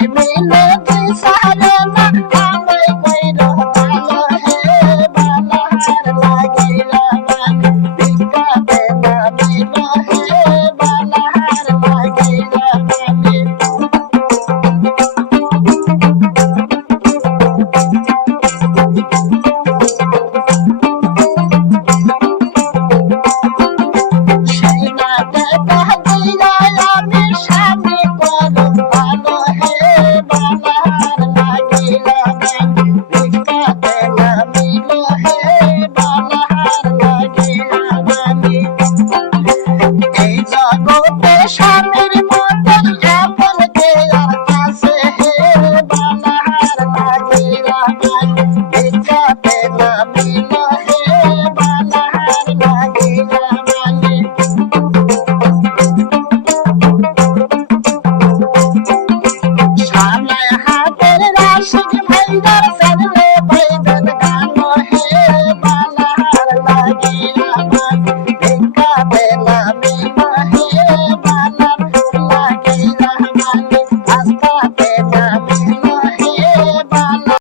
I'm in love.